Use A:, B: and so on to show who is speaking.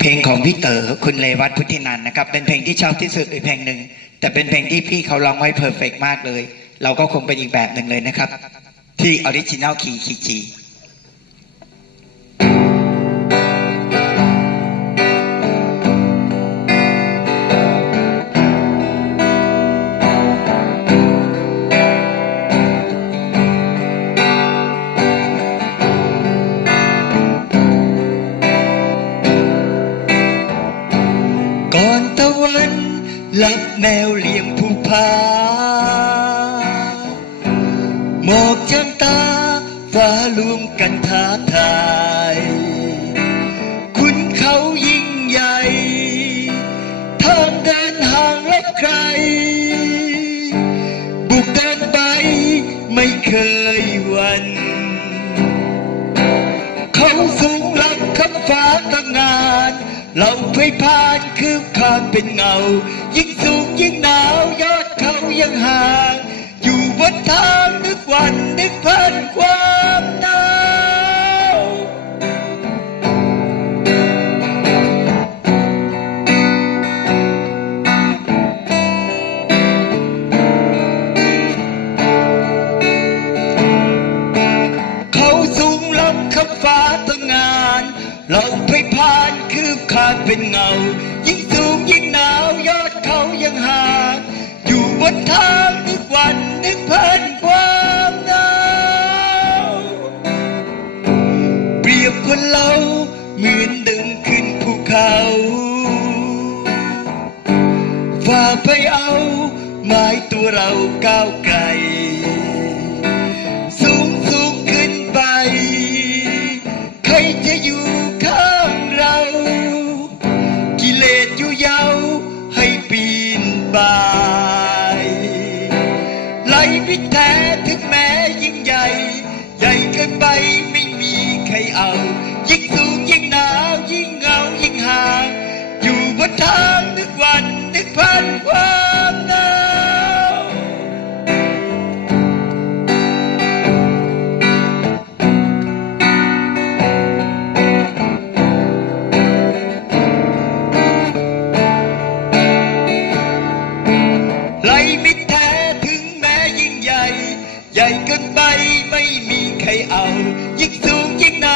A: เพลงของพี่เต๋อคุณเลวัตพุทธินันท์นะครับ เป็นเพลงที่ชอบที่สุดอีกเพลงหนึ่งแต่เป็นเพลงที่พี่เขาร้องไว้เพอร์เฟกมากเลย เราก็คงเป็นอีกแบบหนึ่งเลยนะครับ ที่ออริจินัลคีย์คีจี ลับแนวเลี้ยงภูผาหมอกจางตาฟ้ารวมกันท้าทายคุณเขายิ่งใหญ่ ทางเดินห่างและไกลบุกเดินไปไม่เคยวัน ยผ่านคืบคานเป็นเงา ยิ่งสูงยิ่งหนาวยอดเขายังห่าง อยู่บนทางนึกวันนึกพันความหนาวเขาสูงล้ำขับฟ้าตั้งงาน เราไปผ่าน คานเป็นเงา ยิ่งสูงยิ่งหนาวยอดเขายังห่างอยู่บนทางนึกวันนึกเพันความหนาวเปรียบคนเราเหมือนเดินขึ้นภูเขาฝ่าไปเอาไม้ตัวเราก้าวไกล ถึงแม้ยิ่งใหญ่ ใหญ่เกินไปไม่มีใครเอา ยิ่งสูงยิ่งหนาวยิ่งเหงายิ่งห่าง อยู่บนทางนึกวันนึกพันว่า กันไปไม่มีใครเอา ยิ่งสูงยิ่งน